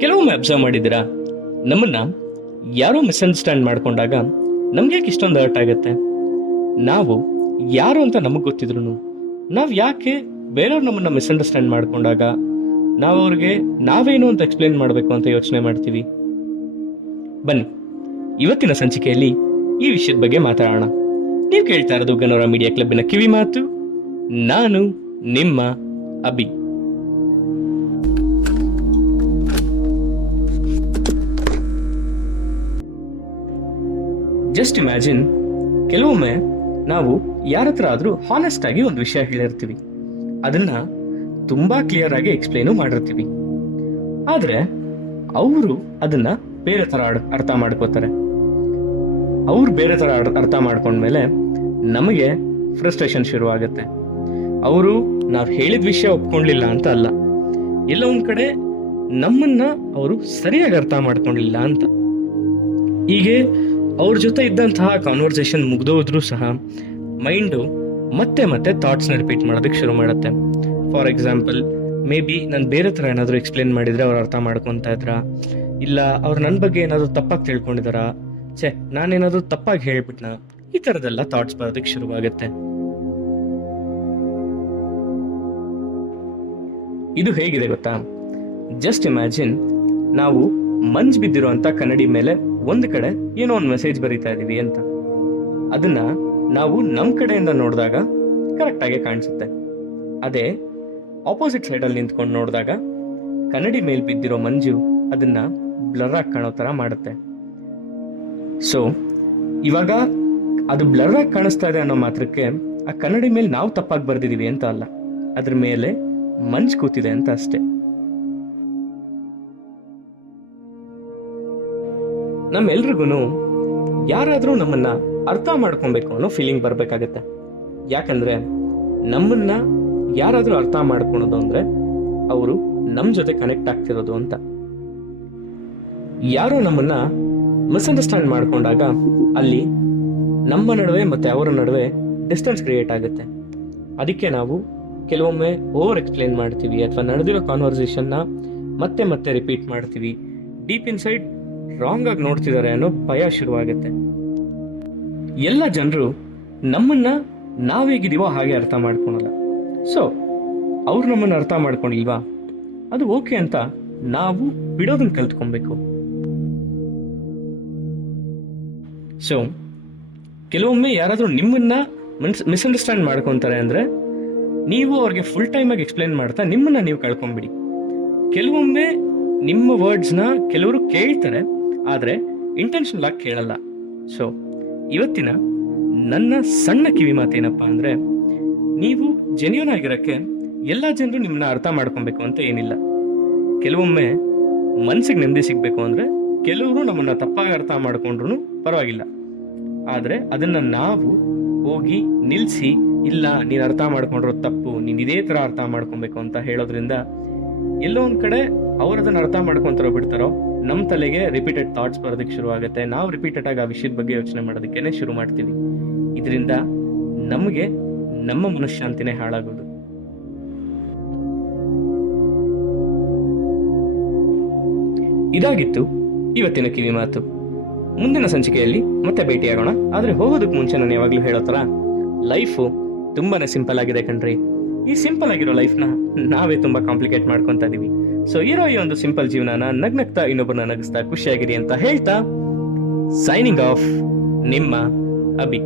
ಕೆಲವೊಮ್ಮೆ ಅಬ್ಸರ್ವ್ ಮಾಡಿದ್ದೀರಾ, ನಮ್ಮನ್ನ ಯಾರೋ ಮಿಸ್ಅಂಡರ್ಸ್ಟ್ಯಾಂಡ್ ಮಾಡ್ಕೊಂಡಾಗ ನಮ್ಗೆ ಯಾಕೆ ಇಷ್ಟೊಂದು ಹರ್ಟ್ ಆಗುತ್ತೆ? ನಾವು ಯಾರು ಅಂತ ನಮಗೆ ಗೊತ್ತಿದ್ರು ನಾವು ಯಾಕೆ ಬೇರೆಯವ್ರು ನಮ್ಮನ್ನ ಮಿಸ್ಅಂಡರ್ಸ್ಟ್ಯಾಂಡ್ ಮಾಡ್ಕೊಂಡಾಗ ನಾವು ಅವ್ರಿಗೆ ನಾವೇನು ಅಂತ ಎಕ್ಸ್ಪ್ಲೇನ್ ಮಾಡಬೇಕು ಅಂತ ಯೋಚನೆ ಮಾಡ್ತೀವಿ? ಬನ್ನಿ, ಇವತ್ತಿನ ಸಂಚಿಕೆಯಲ್ಲಿ ಈ ವಿಷಯದ ಬಗ್ಗೆ ಮಾತಾಡೋಣ. ನೀವು ಕೇಳ್ತಾ ಇರೋದು ಗನೋರಾ ಮೀಡಿಯಾ ಕ್ಲಬ್ಬಿನ ಕಿವಿ ಮಾತು. ನಾನು ನಿಮ್ಮ ಅಭಿ. ಜಸ್ಟ್ ಇಮ್ಯಾಜಿನ್, ಕೆಲವೊಮ್ಮೆ ನಾವು ಯಾರ ಹತ್ರ ಆದ್ರೂ ಹಾನೆಸ್ಟ್ ಆಗಿ ಒಂದು ವಿಷಯ ಹೇಳಿರ್ತೀವಿ, ಅದನ್ನ ತುಂಬಾ ಕ್ಲಿಯರ್ ಆಗಿ ಎಕ್ಸ್ಪ್ಲೇನು ಮಾಡಿರ್ತೀವಿ. ಆದ್ರೆ ಅವರು ಅದನ್ನ ಬೇರೆ ತರ ಅರ್ಥ ಮಾಡ್ಕೋತಾರೆ. ಅವ್ರು ಬೇರೆ ತರ ಅರ್ಥ ಮಾಡ್ಕೊಂಡ್ಮೇಲೆ ನಮಗೆ ಫ್ರಸ್ಟ್ರೇಷನ್ ಶುರು ಆಗುತ್ತೆ. ಅವರು ನಾವು ಹೇಳಿದ ವಿಷಯ ಒಪ್ಕೊಂಡ್ಲಿಲ್ಲ ಅಂತ ಅಲ್ಲ, ಎಲ್ಲ ಒಂದ್ ಕಡೆ ನಮ್ಮನ್ನ ಅವರು ಸರಿಯಾಗಿ ಅರ್ಥ ಮಾಡ್ಕೊಂಡಿಲ್ಲ ಅಂತ. ಹೀಗೆ ಅವ್ರ ಜೊತೆ ಇದ್ದಂತಹ ಕಾನ್ವರ್ಸೇಷನ್ ಮುಗ್ದೋದ್ರೂ ಸಹ ಮೈಂಡು ಮತ್ತೆ ಮತ್ತೆ ಥಾಟ್ಸ್ನ ರಿಪೀಟ್ ಮಾಡೋದಕ್ಕೆ ಶುರು ಮಾಡುತ್ತೆ. ಫಾರ್ ಎಕ್ಸಾಂಪಲ್, ಮೇ ಬಿ ನಾನು ಬೇರೆ ಥರ ಏನಾದರೂ ಎಕ್ಸ್ಪ್ಲೇನ್ ಮಾಡಿದರೆ ಅವ್ರು ಅರ್ಥ ಮಾಡ್ಕೊತಾ ಇದ್ರಾ, ಇಲ್ಲ ಅವ್ರು ನನ್ನ ಬಗ್ಗೆ ಏನಾದರೂ ತಪ್ಪಾಗಿ ತಿಳ್ಕೊಂಡಿದಾರಾ, ನಾನೇನಾದರೂ ತಪ್ಪಾಗಿ ಹೇಳ್ಬಿಟ್ನಾ, ಈ ಥರದೆಲ್ಲ ಥಾಟ್ಸ್ ಬರೋದಕ್ಕೆ ಶುರುವಾಗುತ್ತೆ. ಇದು ಹೇಗಿದೆ ಗೊತ್ತಾ? ಜಸ್ಟ್ ಇಮ್ಯಾಜಿನ್, ನಾವು ಮಂಜ್ ಬಿದ್ದಿರುವಂತ ಕನ್ನಡಿ ಮೇಲೆ ಒಂದು ಕಡೆ ಏನೋ ಒಂದು ಮೆಸೇಜ್ ಬರೀತಾ ಇದೀವಿ ಅಂತ. ಅದನ್ನ ನಾವು ನಮ್ಮ ಕಡೆಯಿಂದ ನೋಡಿದಾಗ ಕರೆಕ್ಟ್ ಆಗಿ ಕಾಣಿಸುತ್ತೆ. ಅದೇ ಆಪೋಸಿಟ್ ಸೈಡ್ ಅಲ್ಲಿ ನಿಂತ್ಕೊಂಡು ನೋಡಿದಾಗ ಕನ್ನಡಿ ಮೇಲೆ ಬಿದ್ದಿರೋ ಮಂಜು ಅದನ್ನ ಬ್ಲರ್ ಆಗಿ ಕಾಣೋ ತರ ಮಾಡುತ್ತೆ. ಸೊ ಇವಾಗ ಅದು ಬ್ಲರ್ ಆಗಿ ಕಾಣಿಸ್ತಾ ಇದೆ ಅನ್ನೋ ಮಾತ್ರಕ್ಕೆ ಆ ಕನ್ನಡಿ ಮೇಲೆ ನಾವು ತಪ್ಪಾಗಿ ಬರ್ದಿದೀವಿ ಅಂತ ಅಲ್ಲ, ಅದ್ರ ಮೇಲೆ ಮಂಜು ಕೂತಿದೆ ಅಂತ ಅಷ್ಟೇ. ನಮ್ಮೆಲ್ರಿಗೂ ಯಾರಾದ್ರೂ ನಮ್ಮನ್ನ ಅರ್ಥ ಮಾಡ್ಕೊಬೇಕು ಅನ್ನೋ ಫೀಲಿಂಗ್ ಬರ್ಬೇಕಾಗತ್ತೆ. ಯಾಕಂದ್ರೆ ನಮ್ಮನ್ನ ಯಾರಾದ್ರೂ ಅರ್ಥ ಮಾಡ್ಕೊಳೋದು ಅಂದ್ರೆ ಅವರು ನಮ್ ಜೊತೆ ಕನೆಕ್ಟ್ ಆಗ್ತಿರೋದು ಅಂತ. ಯಾರೋ ನಮ್ಮನ್ನ ಮಿಸ್ಅಂಡರ್ಸ್ಟ್ಯಾಂಡ್ ಮಾಡ್ಕೊಂಡಾಗ ಅಲ್ಲಿ ನಮ್ಮ ನಡುವೆ ಮತ್ತೆ ಅವರ ನಡುವೆ ಡಿಸ್ಟೆನ್ಸ್ ಕ್ರಿಯೇಟ್ ಆಗುತ್ತೆ. ಅದಕ್ಕೆ ನಾವು ಕೆಲವೊಮ್ಮೆ ಓವರ್ ಎಕ್ಸ್ಪ್ಲೇನ್ ಮಾಡ್ತೀವಿ, ಅಥವಾ ನಡೆದಿರೋ ಕಾನ್ವರ್ಸೇಷನ್ನ ಮತ್ತೆ ಮತ್ತೆ ರಿಪೀಟ್ ಮಾಡ್ತೀವಿ. ಡೀಪ್ ಇನ್ಸೈಡ್ ರಾಂಗ್ ಆಗಿ ನೋಡ್ತಿದ್ದಾರೆ ಅನ್ನೋ ಭಯ ಶುರುವಾಗುತ್ತೆ. ಎಲ್ಲ ಜನರು ನಮ್ಮನ್ನ ನಾವ್ ಹೇಗಿದೀವೋ ಹಾಗೆ ಅರ್ಥ ಮಾಡ್ಕೊಳಲ್ಲ. ಸೊ ಅವ್ರು ನಮ್ಮನ್ನ ಅರ್ಥ ಮಾಡ್ಕೊಂಡಿಲ್ವಾ, ಅದು ಓಕೆ ಅಂತ ನಾವು ಬಿಡೋದನ್ನ ಕಲ್ತ್ಕೊಬೇಕು. ಸೊ ಕೆಲವೊಮ್ಮೆ ಯಾರಾದ್ರೂ ನಿಮ್ಮನ್ನ ಮಿಸ್ಅಂಡರ್ಸ್ಟ್ಯಾಂಡ್ ಮಾಡ್ಕೊಂತಾರೆ ಅಂದ್ರೆ ನೀವು ಅವ್ರಿಗೆ ಫುಲ್ ಟೈಮ್ ಆಗಿ ಎಕ್ಸ್ಪ್ಲೇನ್ ಮಾಡ್ತಾ ನಿಮ್ಮನ್ನ ನೀವು ಕಳ್ಕೊಂಬಿಡಿ. ಕೆಲವೊಮ್ಮೆ ನಿಮ್ಮ ವರ್ಡ್ಸ್ನ ಕೆಲವರು ಕೇಳ್ತಾರೆ, ಆದ್ರೆ ಇಂಟೆನ್ಷನಲ್ ಆಗಿ ಕೇಳಲ್ಲ. ಸೊ ಇವತ್ತಿನ ನನ್ನ ಸಣ್ಣ ಕಿವಿ ಮಾತೇನಪ್ಪ ಅಂದ್ರೆ, ನೀವು ಜೆನ್ಯೂನ್ ಆಗಿರಕ್ಕೆ ಎಲ್ಲ ಜನರು ನಿಮ್ಮನ್ನ ಅರ್ಥ ಮಾಡ್ಕೊಬೇಕು ಅಂತ ಏನಿಲ್ಲ. ಕೆಲವೊಮ್ಮೆ ಮನ್ಸಿಗೆ ನೆಮ್ಮದಿ ಸಿಗ್ಬೇಕು ಅಂದ್ರೆ ಕೆಲವರು ನಮ್ಮನ್ನ ತಪ್ಪಾಗಿ ಅರ್ಥ ಮಾಡ್ಕೊಂಡ್ರು ಪರವಾಗಿಲ್ಲ. ಆದ್ರೆ ಅದನ್ನ ನಾವು ಹೋಗಿ ನಿಲ್ಸಿ, ಇಲ್ಲ ನೀನ್ ಅರ್ಥ ಮಾಡ್ಕೊಂಡ್ರೋ ತಪ್ಪು, ನೀನ್ ಇದೇ ತರ ಅರ್ಥ ಮಾಡ್ಕೊಬೇಕು ಅಂತ ಹೇಳೋದ್ರಿಂದ ಎಲ್ಲೋ ಒಂದ್ ಕಡೆ ಅವ್ರು ಅದನ್ನ ಅರ್ಥ ಮಾಡ್ಕೊಂತಾರೋ ಬಿಡ್ತಾರೋ, ನಮ್ಮ ತಲೆಗೆ ರಿಪೀಟೆಡ್ ಥಾಟ್ಸ್ ಬರೋದಕ್ಕೆ ಶುರು ಆಗುತ್ತೆ. ನಾವು ರಿಪೀಟೆಡ್ ಆಗಿ ಆ ವಿಷಯದ ಬಗ್ಗೆ ಯೋಚನೆ ಮಾಡೋದಕ್ಕೇನೆ ಶುರು ಮಾಡ್ತೀವಿ. ಇದರಿಂದ ನಮಗೆ ನಮ್ಮ ಮನಃಶಾಂತಿನೇ ಹಾಳಾಗೋದು. ಇದಾಗಿತ್ತು ಇವತ್ತಿನ ಕಿವಿ ಮಾತು. ಮುಂದಿನ ಸಂಚಿಕೆಯಲ್ಲಿ ಮತ್ತೆ ಭೇಟಿಯಾಗೋಣ. ಆದ್ರೆ ಹೋಗೋದಕ್ಕೆ ಮುಂಚೆ ನಾನು ಯಾವಾಗ್ಲೂ ಹೇಳೋ ತರ, ಲೈಫು ತುಂಬಾನೇ ಸಿಂಪಲ್ ಆಗಿದೆ ಕಣ್ರಿ. ಈ ಸಿಂಪಲ್ ಆಗಿರೋ ಲೈಫ್ನ ನಾವೇ ತುಂಬಾ ಕಾಂಪ್ಲಿಕೇಟ್ ಮಾಡ್ಕೊಂತ ಇದೀವಿ. ಸೊ ಇರೋ ಈ ಒಂದು ಸಿಂಪಲ್ ಜೀವನನ ನಗ್ನಗ್ತಾ ಇನ್ನೊಬ್ಬರನ್ನ ನಗಿಸ್ತಾ ಖುಷಿಯಾಗಿರಿ ಅಂತ ಹೇಳ್ತಾ, ಸೈನಿಂಗ್ ಆಫ್, ನಿಮ್ಮ ಅಭಿ.